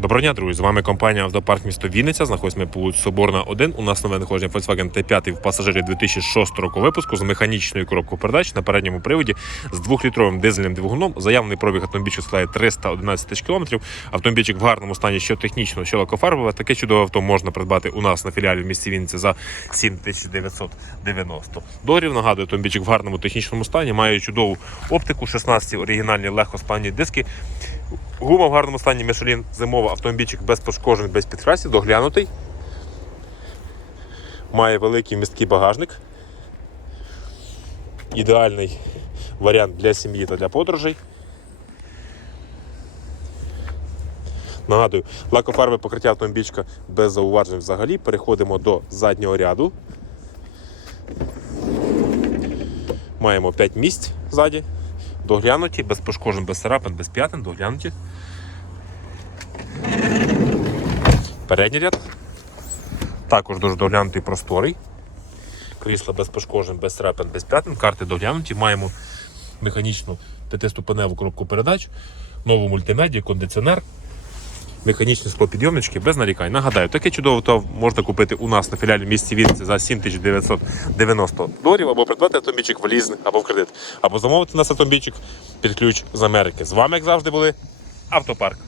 Доброго дня, друзі! З вами компанія Автопарк місто Вінниця. Знаходимося ми по Соборна 1. У нас нове надходження Volkswagen T5 в пасажирі 2006 року випуску з механічною коробкою передач на передньому приводі з 2-літровим дизельним двигуном. Заявлений пробіг автомобільчик складає 311 тисяч кілометрів. Автомобільчик в гарному стані, що технічно, що лакофарбове. Таке чудове авто можна придбати у нас на філіалі в місті Вінниця за 7990 доларів. Нагадую, автомобільчик в гарному технічному стані, має чудову оптику, 16 оригінальні легкоспальні диски. Гума в гарному стані Michelin зимова автомобільчик без пошкоджень, без підкрасів, доглянутий. Має великий місткий багажник. Ідеальний варіант для сім'ї та для подорожей. Нагадую, лакофарбове покриття автомобільчика без зауважень взагалі. Переходимо до заднього ряду. Маємо 5 місць ззаді. Доглянуті, без пошкоджень, без царапин, без п'ятин, доглянуті. Передній ряд. Також дуже доглянутий просторий. Крісло без пошкоджень, без царапин, без п'ятин. Карти доглянуті. Маємо механічну п'ятиступеневу коробку передач, нову мультимедію, кондиціонер. Механічні склопідйомнички без нарікань. Нагадаю, таке чудове авто можна купити у нас на філіалі в місті Вінниці за 7990 доларів, або придбати автомобільчик в лізинг або в кредит, або замовити у нас автомобільчик під ключ з Америки. З вами, як завжди, були Автопарк.